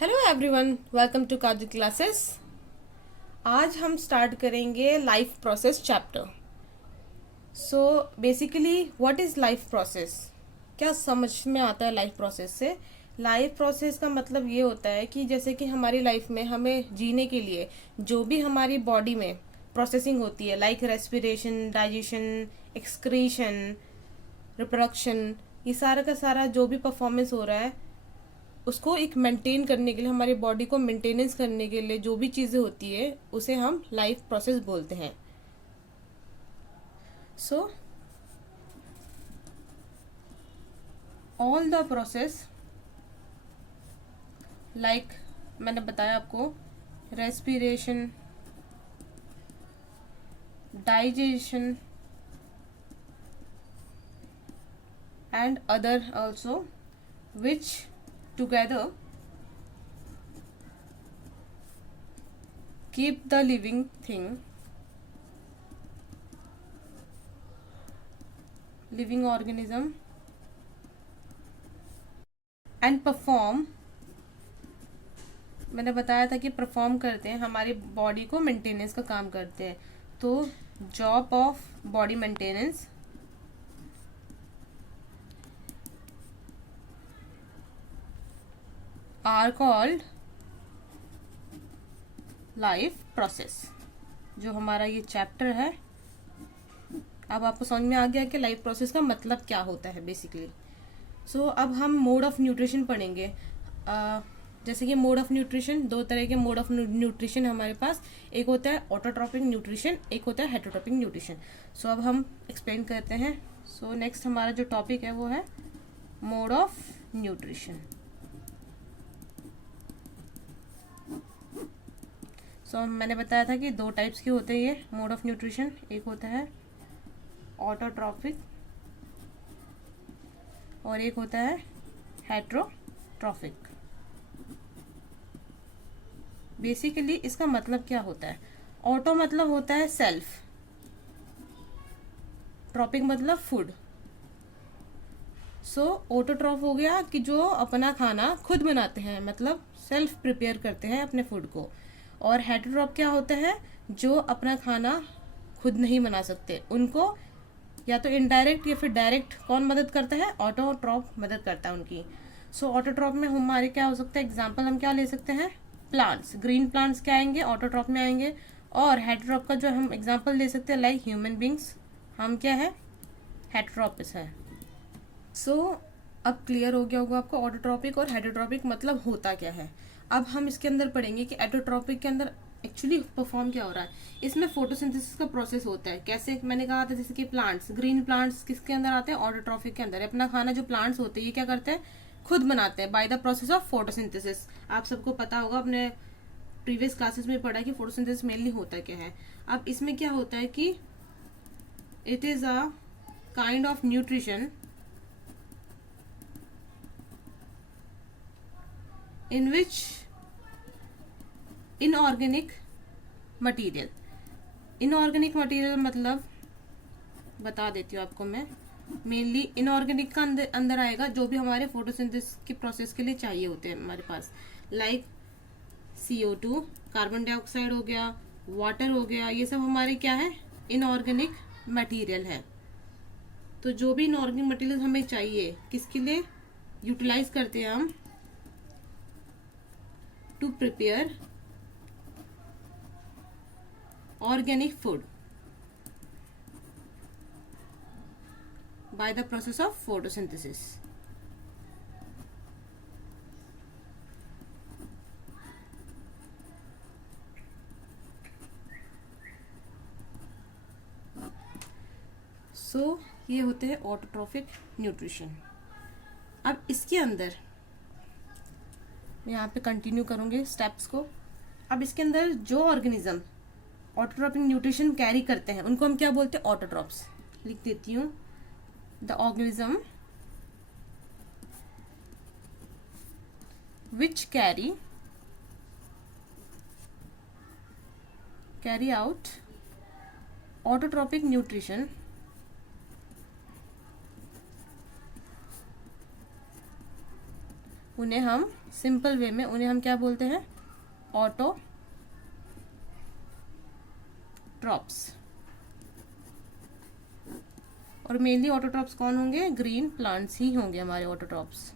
Hello everyone, welcome to काजू classes. आज हम स्टार्ट करेंगे life process chapter. So basically what is life process? क्या समझ में आता है लाइफ प्रोसेस से? लाइफ प्रोसेस का मतलब ये होता है कि जैसे कि हमारी लाइफ में हमें जीने के लिए जो भी हमारी बॉडी में प्रोसेसिंग होती है, like respiration, digestion, excretion, reproduction, ये सारा का सारा जो भी परफॉर्मेंस हो रहा है उसको एक मेंटेन करने के लिए, हमारी बॉडी को मेंटेनेंस करने के लिए जो भी चीज़ें होती है उसे हम लाइफ प्रोसेस बोलते हैं। So all the process, like मैंने बताया आपको, respiration, digestion and other also, which together keep the living thing, living organism and perform, मैंने बताया था कि परफॉर्म करते हैं, हमारी बॉडी को मेंटेनेंस का काम करते हैं। तो job of body maintenance are called life process. जो हमारा ये चैप्टर है, अब आपको समझ में आ गया कि लाइफ प्रोसेस का मतलब क्या होता है बेसिकली। सो अब हम मोड ऑफ न्यूट्रिशन पढ़ेंगे। जैसे कि मोड ऑफ न्यूट्रिशन, दो तरह के मोड ऑफ न्यूट्रिशन हमारे पास, एक होता है ऑटोट्रॉपिक न्यूट्रिशन, एक होता है हेटरोट्रॉपिक न्यूट्रिशन। सो अब हम एक्सप्लेन करते हैं। सो नेक्स्ट हमारा जो टॉपिक है वो है मोड ऑफ न्यूट्रिशन। सो मैंने बताया था कि दो टाइप्स के होते हैं ये मोड ऑफ न्यूट्रिशन। एक होता है ऑटोट्रॉपिक और एक होता है हेटरोट्रॉपिक। बेसिकली इसका मतलब क्या होता है? ऑटो मतलब होता है सेल्फ, ट्रॉपिक मतलब फूड। सो ऑटोट्रॉफ हो गया कि जो अपना खाना खुद बनाते हैं, मतलब सेल्फ प्रिपेयर करते हैं अपने फूड को। और हेटरोट्रॉफ क्या होते हैं? जो अपना खाना खुद नहीं बना सकते, उनको या तो इनडायरेक्ट या फिर डायरेक्ट कौन मदद करता है? ऑटोट्रॉफ मदद करता है उनकी। सो ऑटोट्रॉफ में हमारे क्या हो सकता है? एग्जाम्पल हम क्या ले सकते हैं? प्लांट्स, ग्रीन प्लांट्स क्या आएंगे? ऑटोट्रॉफ में आएंगे। और हेटरोट्रॉफ का जो हम एग्जाम्पल ले सकते हैं, लाइक ह्यूमन बींग्स, हम क्या है? हेटरोट्रॉपिस है। सो अब क्लियर हो गया होगा आपको ऑटोट्रॉपिक और हेटरोट्रॉपिक मतलब होता क्या है। अब हम इसके अंदर पढ़ेंगे कि ऑटोट्रॉपिक के अंदर एक्चुअली परफॉर्म क्या हो रहा है। इसमें फोटोसिंथेसिस का प्रोसेस होता है। कैसे? मैंने कहा था जैसे कि प्लांट्स, ग्रीन प्लांट्स किसके अंदर आते हैं? ऑटोट्रॉपिक के अंदर। अपना खाना जो प्लांट्स होते हैं ये क्या करते हैं? खुद बनाते हैं by the process of photosynthesis. आप सबको पता होगा, अपने प्रीवियस क्लासेस में पढ़ा कि फोटोसिंथेसिस मेनली होता क्या है। अब इसमें क्या होता है कि it is a kind of nutrition in which inorganic material, inorganic material मतलब बता देती हूँ आपको मैं। मेनली इनऑर्गेनिक का अंदर आएगा जो भी हमारे फोटोसिंथेसिस के प्रोसेस के लिए चाहिए होते हैं हमारे पास, लाइक CO2, कार्बन डाइऑक्साइड हो गया, वाटर हो गया, ये सब हमारे क्या है? इनऑर्गेनिक मटेरियल है। तो जो भी इनऑर्गेनिक मटेरियल हमें चाहिए, किसके लिए यूटिलाइज करते हैं हम? to prepare organic food by the process of photosynthesis. सो ये होते हैं ऑटोट्रॉफिक न्यूट्रिशन। अब इसके अंदर यहाँ पे कंटिन्यू करूँगी स्टेप्स को। अब इसके अंदर जो ऑर्गेनिज्म ऑटोट्रॉपिक न्यूट्रिशन कैरी करते हैं उनको हम क्या बोलते हैं? ऑटोट्रॉप्स। लिख देती हूँ, the organism which carry out autotrophic nutrition उन्हें हम सिंपल वे में उन्हें हम क्या बोलते हैं, ऑटोट्रॉप्स। और मेनली ऑटोट्रॉप्स कौन होंगे, ग्रीन प्लांट्स ही होंगे हमारे ऑटोट्रॉप्स।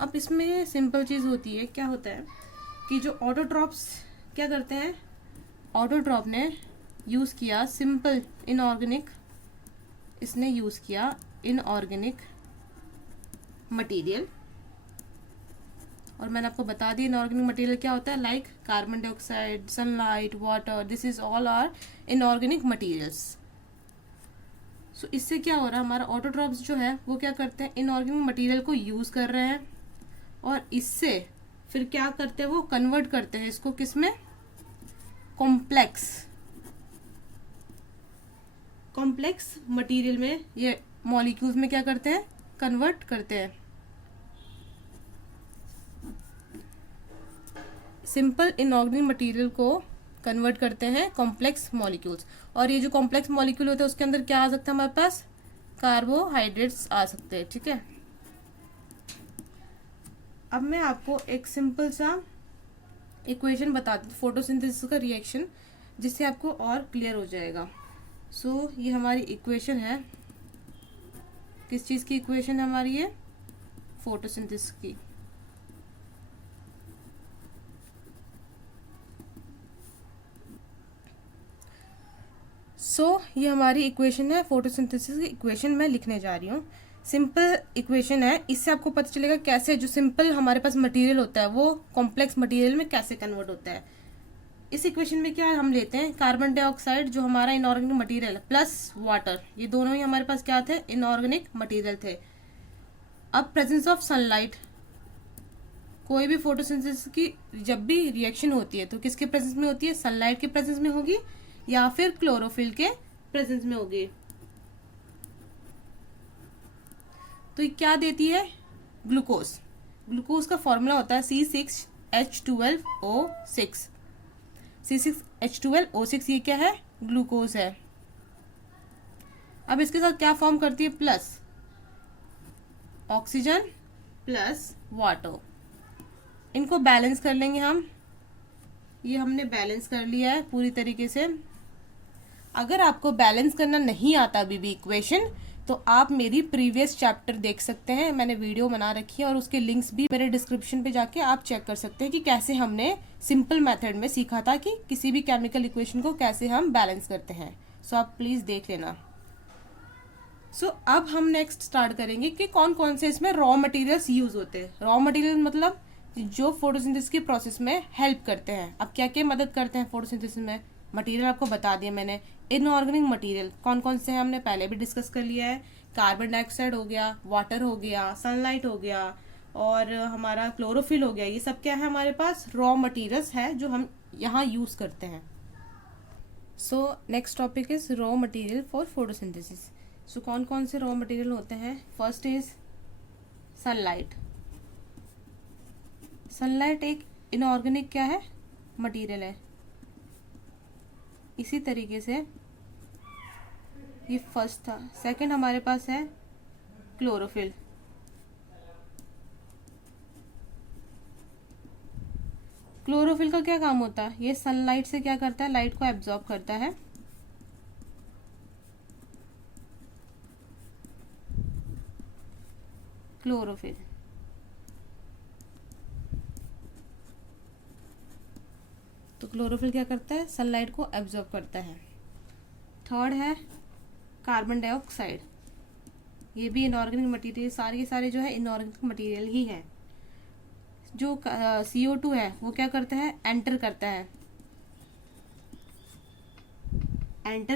अब इसमें सिंपल चीज़ होती है, क्या होता है कि जो ऑटोट्रॉप्स क्या करते हैं, ऑटोट्रॉप ने यूज़ किया सिंपल इनऑर्गेनिक, इसने यूज़ किया इनऑर्गेनिक मटेरियल। और मैंने आपको बता दिया इनऑर्गेनिक मटेरियल क्या होता है, like carbon dioxide, sunlight, water, this is all are inorganic materials. So इससे क्या हो रहा है, हमारा ऑटोट्रॉप्स जो है वो क्या करते हैं, इनऑर्गेनिक मटेरियल को यूज़ कर रहे हैं और इससे फिर क्या करते हैं, वो कन्वर्ट करते हैं इसको किस में, कॉम्प्लेक्स मटेरियल में, ये मॉलिक्यूल्स में क्या करते हैं, कन्वर्ट करते हैं। सिंपल इनऑर्गेनिक मटेरियल को कन्वर्ट करते हैं कॉम्प्लेक्स मॉलिक्यूल्स। और ये जो कॉम्प्लेक्स मॉलिक्यूल होते हैं उसके अंदर क्या आ सकता है हमारे पास, कार्बोहाइड्रेट्स आ सकते हैं, ठीक है। अब मैं आपको एक सिंपल सा इक्वेशन बताती हूँ फोटोसिंथेसिस का रिएक्शन, जिससे आपको और क्लियर हो जाएगा। सो ये हमारी इक्वेशन है, किस चीज़ की इक्वेशन है हमारी ये, फोटोसिंथेसिस की। ये हमारी इक्वेशन है, फोटोसिंथेसिस की इक्वेशन मैं लिखने जा रही हूँ। सिंपल इक्वेशन है, इससे आपको पता चलेगा कैसे जो सिंपल हमारे पास मटेरियल होता है वो कॉम्प्लेक्स मटेरियल में कैसे कन्वर्ट होता है। इस इक्वेशन में क्या हम लेते हैं, कार्बन डाइऑक्साइड जो हमारा इनऑर्गेनिक मटेरियल प्लस वाटर, ये दोनों ही हमारे पास क्या थे, इनऑर्गेनिक मटेरियल थे। अब प्रेजेंस ऑफ सनलाइट, कोई भी फोटोसिंथेसिस की जब भी रिएक्शन होती है तो किसके प्रेजेंस में होती है, सनलाइट के प्रेजेंस में होगी या फिर क्लोरोफिल के प्रेजेंस में होगी। तो ये क्या देती है, ग्लूकोज। ग्लूकोज का फॉर्मूला होता है C6H12O6। C6H12O6 ये क्या है, ग्लूकोज है। अब इसके साथ क्या फॉर्म करती है, प्लस ऑक्सीजन प्लस वाटर। इनको बैलेंस कर लेंगे हम, ये हमने बैलेंस कर लिया है पूरी तरीके से। अगर आपको बैलेंस करना नहीं आता अभी भी इक्वेशन, तो आप मेरी प्रीवियस चैप्टर देख सकते हैं, मैंने वीडियो बना रखी है और उसके लिंक्स भी मेरे डिस्क्रिप्शन पे जाके आप चेक कर सकते हैं कि कैसे हमने सिंपल मेथड में सीखा था कि किसी भी केमिकल इक्वेशन को कैसे हम बैलेंस करते हैं। सो आप प्लीज़ देख लेना। अब हम नेक्स्ट स्टार्ट करेंगे कि कौन कौन से इसमें रॉ मटेरियल्स यूज होते हैं। रॉ मटेरियल मतलब जो फोटोसिंथेसिस की प्रोसेस में हेल्प करते हैं। अब क्या क्या मदद करते हैं फोटोसिंथेसिस में, मटेरियल आपको बता दिया मैंने। इनऑर्गेनिक मटेरियल कौन कौन से हैं हमने पहले भी डिस्कस कर लिया है, कार्बन डाइऑक्साइड हो गया, वाटर हो गया, सनलाइट हो गया और हमारा क्लोरोफिल हो गया। ये सब क्या है हमारे पास, रॉ मटेरियल्स है जो हम यहाँ यूज़ करते हैं। Next topic is raw material for photosynthesis. कौन कौन से रॉ मटेरियल होते हैं, फर्स्ट इज सनलाइट। सनलाइट एक इनऑर्गेनिक क्या है, मटेरियल है। इसी तरीके से ये फर्स्ट था। सेकंड हमारे पास है क्लोरोफिल। क्लोरोफिल का क्या काम होता है, ये सनलाइट से क्या करता है, लाइट को एब्जॉर्ब करता है। क्लोरोफिल तो क्लोरोफिल क्या करता है, सनलाइट को एब्जॉर्ब करता है। थर्ड है कार्बन डाइऑक्साइड, ये भी इनऑर्गेनिक मटेरियल, सारे के सारे जो है इनऑर्गेनिक मटेरियल ही है। जो CO2 है वो क्या करता है, एंटर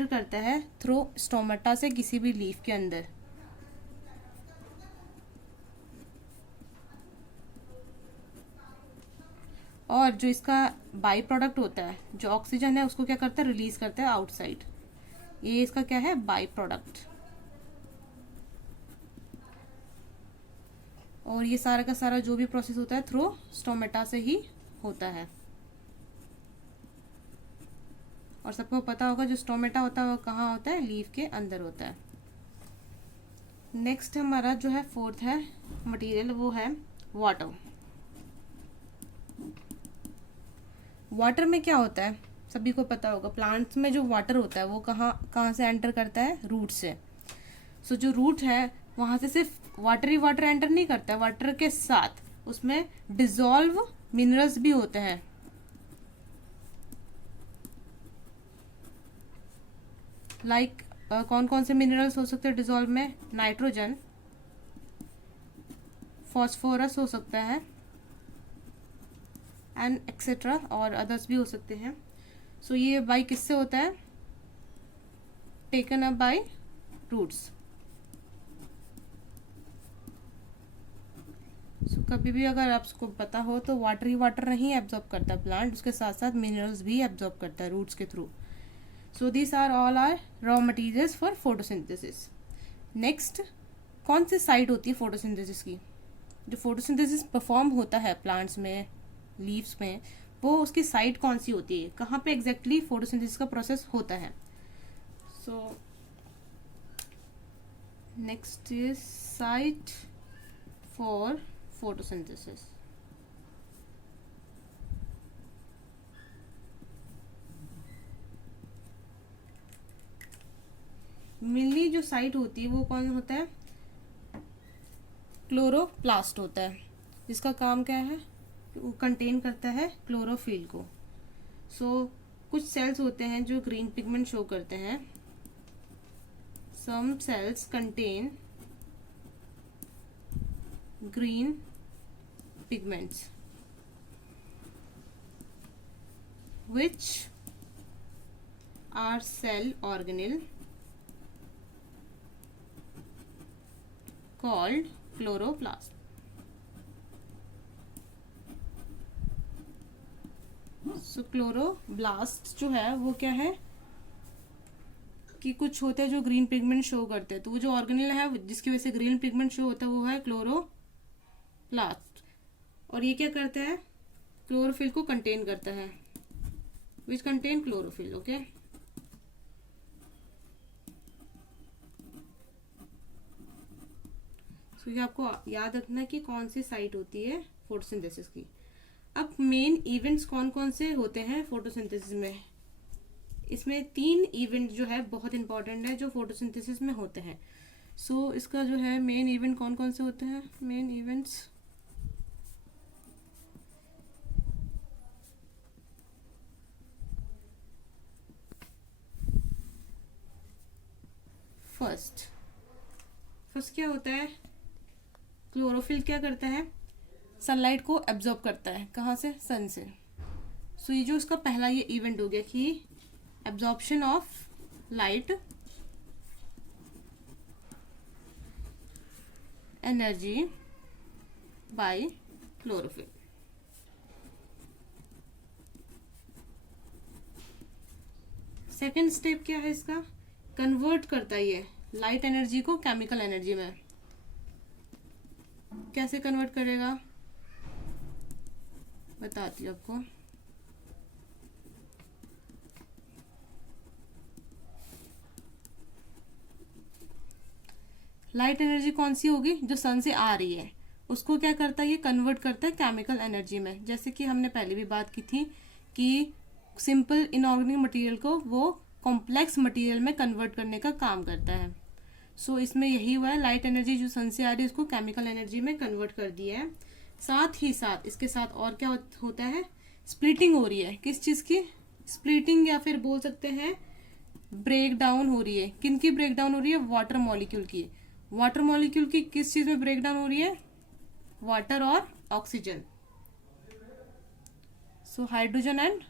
करता है थ्रू स्टोमेटा से किसी भी लीफ के अंदर। और जो इसका बाई प्रोडक्ट होता है, जो ऑक्सीजन है उसको क्या करता है, रिलीज करता है आउटसाइड। ये इसका क्या है, बाई प्रोडक्ट। और ये सारा का सारा जो भी प्रोसेस होता है थ्रू स्टोमेटा से ही होता है। और सबको पता होगा जो स्टोमेटा होता है वो कहाँ होता है, लीफ के अंदर होता है। नेक्स्ट हमारा जो है फोर्थ है मटेरियल, वो है वाटर। वाटर में क्या होता है, सभी को पता होगा, प्लांट्स में जो वाटर होता है वो कहाँ कहाँ से एंटर करता है, रूट से। सो जो रूट है वहाँ से सिर्फ वाटर ही वाटर एंटर नहीं करता है, वाटर के साथ उसमें डिजॉल्व मिनरल्स भी होते हैं। लाइक कौन कौन से मिनरल्स हो सकते हैं डिजॉल्व में, नाइट्रोजन, फॉस्फोरस हो सकता है, एंड एक्सेट्रा, और अदर्स भी हो सकते हैं। सो ये बाई किससे होता है, टेकन अप बाय रूट्स। सो कभी भी अगर आपको पता हो तो वाटर ही वाटर नहीं एब्जॉर्ब करता प्लांट, उसके साथ साथ मिनरल्स भी एब्जॉर्ब करता है रूट्स के through. So these are all are raw materials for photosynthesis. Next, कौन सी साइट होती है फोटोसिंथेसिस की, जो फोटोसिंथेसिस परफॉर्म होता है प्लांट्स में, लीव्स में, वो उसकी साइट कौन सी होती है, कहाँ पे एग्जैक्टली फोटोसिंथेसिस का प्रोसेस होता है। So next is site for photosynthesis. Mainly जो साइट होती है वो कौन होता है, क्लोरोप्लास्ट होता है, जिसका काम क्या है, वो कंटेन करता है क्लोरोफिल को। कुछ सेल्स होते हैं जो ग्रीन पिगमेंट शो करते हैं। Some cells contain green pigments which are cell organelle called chloroplast. So chloroplast जो है वो क्या है कि कुछ होते हैं जो ग्रीन पिगमेंट शो करते हैं, तो वो जो ऑर्गेनेल है जिसकी वजह से ग्रीन पिगमेंट शो होता है वो है क्लोरोप्लास्ट। और ये क्या करता है, क्लोरोफिल को कंटेन करता है, विच कंटेन क्लोरोफिल। ओके, सो ये आपको याद रखना है कि कौन सी साइट होती है फोटोसिंथेसिस की। अब मेन इवेंट्स कौन कौन से होते हैं फोटोसिंथेसिस में, इसमें 3 इवेंट जो है बहुत इंपॉर्टेंट है जो फोटोसिंथेसिस में होते हैं। सो इसका जो है मेन इवेंट कौन कौन से होते हैं, मेन इवेंट्स, फर्स्ट क्या होता है, क्लोरोफिल क्या करता है, सनलाइट को एब्जॉर्ब करता है, कहाँ से, सन से। सो ये जो इसका पहला ये इवेंट हो गया कि absorption of light energy by chlorophyll. Second step क्या है इसका, कन्वर्ट करता है ये लाइट एनर्जी को केमिकल एनर्जी में। कैसे कन्वर्ट करेगा बताती हूँ आपको। लाइट एनर्जी कौन सी होगी, जो सन से आ रही है, उसको क्या करता है, ये कन्वर्ट करता है केमिकल एनर्जी में। जैसे कि हमने पहले भी बात की थी कि सिंपल इनऑर्गेनिक मटेरियल को वो कॉम्प्लेक्स मटेरियल में कन्वर्ट करने का काम करता है। सो इसमें यही हुआ है, लाइट एनर्जी जो सन से आ रही है उसको केमिकल एनर्जी में कन्वर्ट कर दिया है। साथ ही साथ इसके साथ और क्या होता है, स्प्लिटिंग हो रही है, किस चीज़ की, स्प्लिटिंग, या फिर बोल सकते हैं ब्रेक डाउन हो रही है। किन की ब्रेक डाउन हो रही है, वाटर मॉलिक्यूल की। वाटर मॉलिक्यूल की किस चीज़ में ब्रेक डाउन हो रही है, वाटर और oxygen. So hydrogen and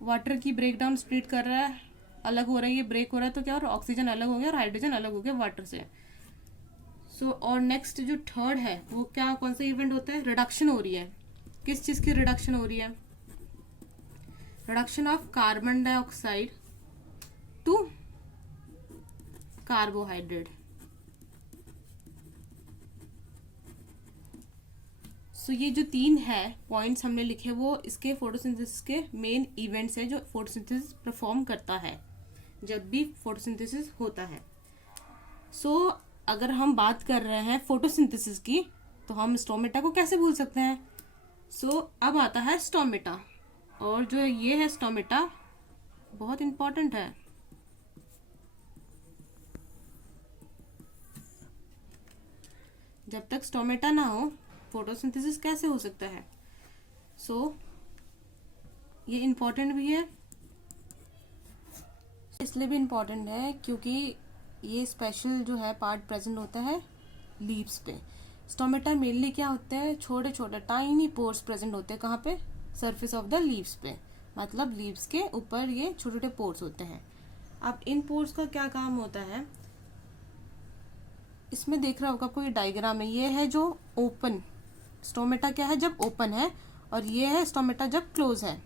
water की ब्रेक डाउन स्प्लिट कर रहा है, अलग हो रही है, ब्रेक हो रहा है, तो क्या, और ऑक्सीजन अलग हो गया और हाइड्रोजन अलग हो गया वाटर से। और नेक्स्ट जो थर्ड है वो क्या, कौन सा इवेंट होता है, रिडक्शन हो रही है। किस चीज़ की रिडक्शन हो रही है, reduction of carbon dioxide to carbohydrate. ये जो 3 है पॉइंट्स हमने लिखे वो इसके फोटोसिंथेसिस के मेन इवेंट्स है जो फोटोसिंथेसिस परफॉर्म करता है जब भी फोटोसिंथेसिस होता है। अगर हम बात कर रहे हैं फोटोसिंथेसिस की, तो हम स्टोमेटा को कैसे भूल सकते हैं। अब आता है स्टोमेटा, और जो ये है स्टोमेटा बहुत इंपॉर्टेंट है। जब तक स्टोमेटा ना हो फोटोसिंथेसिस कैसे हो सकता है। ये इम्पॉर्टेंट भी है, इसलिए भी इम्पॉर्टेंट है क्योंकि ये स्पेशल जो है पार्ट प्रेजेंट होता है लीव्स पे। स्टोमेटा मेनली क्या होते हैं, छोटे छोटे टाइनी पोर्स प्रेजेंट होते हैं। कहाँ पे, सरफेस ऑफ द लीव्स पे, मतलब लीव्स के ऊपर ये छोटे छोटे पोर्स होते हैं। अब इन पोर्स का क्या काम होता है, इसमें देख रहा होगा आपको ये डायग्राम है। ये है जो ओपन स्टोमेटा क्या है जब ओपन है, और ये है स्टोमेटा जब क्लोज है।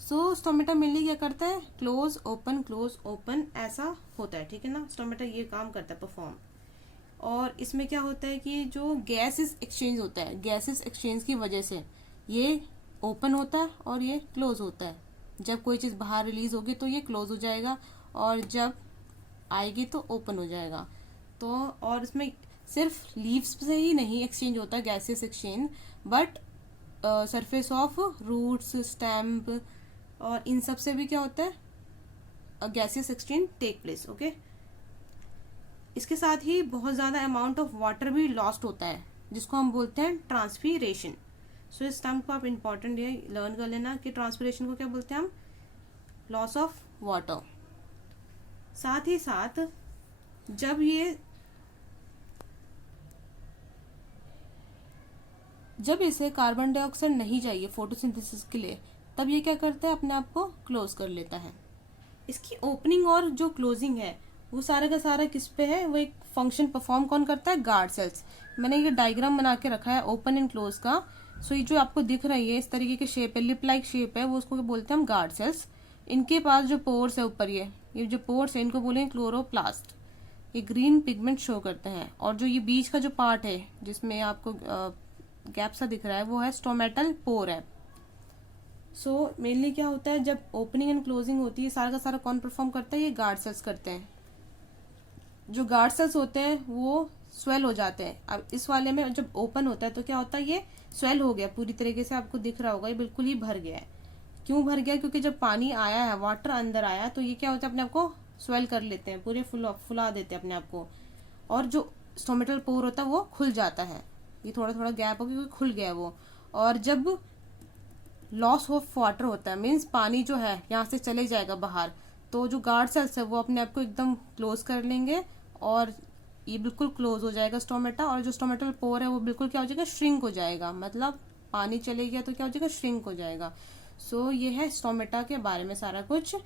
स्टोमेटा मेनली क्या करता है, क्लोज ओपन ऐसा होता है, ठीक है ना। स्टोमेटा ये काम करता है परफॉर्म। और इसमें क्या होता है कि जो गैसेस एक्सचेंज होता है, गैसेस एक्सचेंज की वजह से ये ओपन होता है और ये क्लोज होता है। जब कोई चीज़ बाहर रिलीज होगी तो ये क्लोज हो जाएगा, और जब आएगी तो ओपन हो जाएगा। तो और इसमें सिर्फ लीव्स से ही नहीं एक्सचेंज होता है gases exchange, but surface of roots, stem और इन सब से भी क्या होता है, gases exchange take place. Okay, इसके साथ ही बहुत ज़्यादा अमाउंट ऑफ वाटर भी लॉस्ट होता है, जिसको हम बोलते हैं ट्रांसपीरेशन। इस टर्म को आप इम्पॉर्टेंट ये लर्न कर लेना कि ट्रांसपीरेशन को क्या बोलते हैं हम, लॉस ऑफ वाटर। साथ ही साथ जब इसे कार्बन डाइऑक्साइड नहीं चाहिए फोटोसिंथेसिस के लिए, तब ये क्या करता है, अपने आप को क्लोज कर लेता है। इसकी ओपनिंग और जो क्लोजिंग है वो सारा का सारा किस पे है, वो एक फंक्शन परफॉर्म कौन करता है, गार्ड सेल्स। मैंने ये डायग्राम बना के रखा है ओपन एंड क्लोज का। ये जो आपको दिख रही है इस तरीके की शेप है, लिप लाइक शेप है, वो उसको बोलते हैं हम गार्ड सेल्स। इनके पास जो पोर्स है ऊपर, ये जो पोर्स है इनको बोलेंगे क्लोरोप्लास्ट। ये ग्रीन पिगमेंट शो करते हैं। और जो ये बीच का जो पार्ट है जिसमें आपको गैप सा दिख रहा है, वो है स्टोमेटल पोर है। मेनली क्या होता है, जब ओपनिंग एंड क्लोजिंग होती है सारा का सारा कौन परफॉर्म करता है, ये गार्ड सेल्स करते हैं। जो गार्ड सेल्स होते हैं वो स्वेल हो जाते हैं। अब इस वाले में जब ओपन होता है तो क्या होता है, ये स्वेल हो गया पूरी तरीके से, आपको दिख रहा होगा ये बिल्कुल ही भर गया है। क्यों भर गया, क्योंकि जब पानी आया है, वाटर अंदर आया, तो ये क्या होता है, अपने आप को स्वेल कर लेते हैं, पूरे फुला देते हैं अपने आप को। और जो स्टोमेटल पोर होता है वो खुल जाता है, ये थोड़ा थोड़ा गैप हो गया क्योंकि खुल गया वो। और जब लॉस ऑफ वाटर होता है, मीन्स पानी जो है यहाँ से चले जाएगा बाहर, तो जो गार्ड सेल्स है वो अपने आप को एकदम क्लोज कर लेंगे और ये बिल्कुल क्लोज हो जाएगा स्टोमेटा। और जो स्टोमेटल पोर है वो बिल्कुल क्या हो जाएगा, श्रिंक हो जाएगा, मतलब पानी चले गया तो क्या हो जाएगा, श्रिंक हो जाएगा। ये है स्टोमेटा के बारे में सारा कुछ,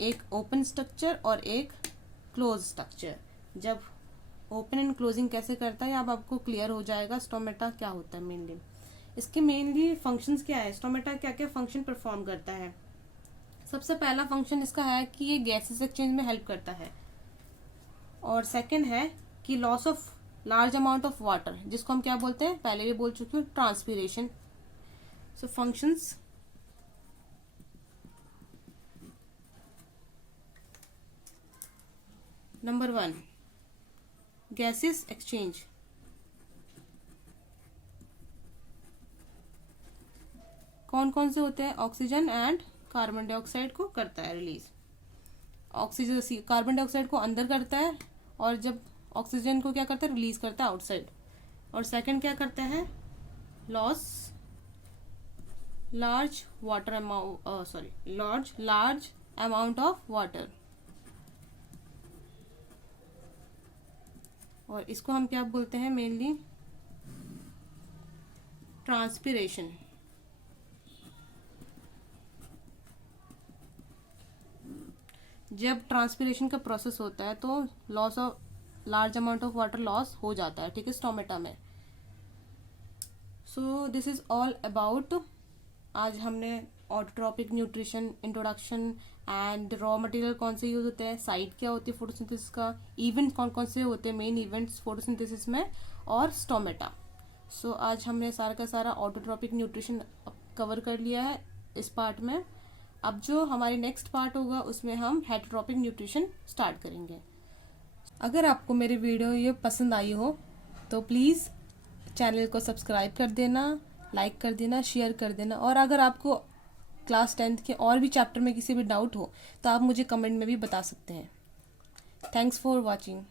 एक ओपन स्ट्रक्चर और एक क्लोज स्ट्रक्चर। जब ओपन एंड क्लोजिंग कैसे करता है अब आपको क्लियर हो जाएगा स्टोमेटा क्या होता है मेनली। इसके मेनली फंक्शंस क्या है, स्टोमेटा क्या क्या फंक्शन परफॉर्म करता है। सबसे पहला फंक्शन इसका है कि ये गैसेस एक्सचेंज में हेल्प करता है, और सेकंड है कि loss of large amount of water, जिसको हम क्या बोलते हैं, पहले भी बोल चुकी हूँ, transpiration. Functions, number 1 gases exchange. कौन कौन से होते हैं, ऑक्सीजन एंड कार्बन डाइऑक्साइड को करता है रिलीज। ऑक्सीजन कार्बन डाइऑक्साइड को अंदर करता है, और जब ऑक्सीजन को क्या करता है, रिलीज करता है आउटसाइड। और सेकंड क्या करता है, loss large amount of water. और इसको हम क्या बोलते हैं, मेनली ट्रांसपीरेशन। जब ट्रांसपीरेशन का प्रोसेस होता है तो loss of large amount of water loss हो जाता है, ठीक है, स्टोमेटा में। दिस इज ऑल अबाउट, आज हमने autotrophic nutrition, introduction and raw material कौन से यूज होते हैं, साइट क्या होती है फोटोसिंथेसिस का, इवेंट कौन कौन से होते हैं, मेन इवेंट्स फोटोसिंथेसिस में, और स्टोमेटा। आज हमने सारा का सारा ऑटोट्रॉपिक न्यूट्रिशन कवर कर लिया है इस पार्ट में। अब जो हमारी नेक्स्ट पार्ट होगा उसमें हम हेटरोट्रॉपिक न्यूट्रिशन स्टार्ट करेंगे। अगर आपको मेरी वीडियो ये पसंद आई हो तो प्लीज़ चैनल को सब्सक्राइब कर देना, लाइक कर देना, शेयर कर देना। और अगर आपको क्लास 10th के और भी चैप्टर में किसी भी डाउट हो तो आप मुझे कमेंट में भी बता सकते हैं। Thanks for watching.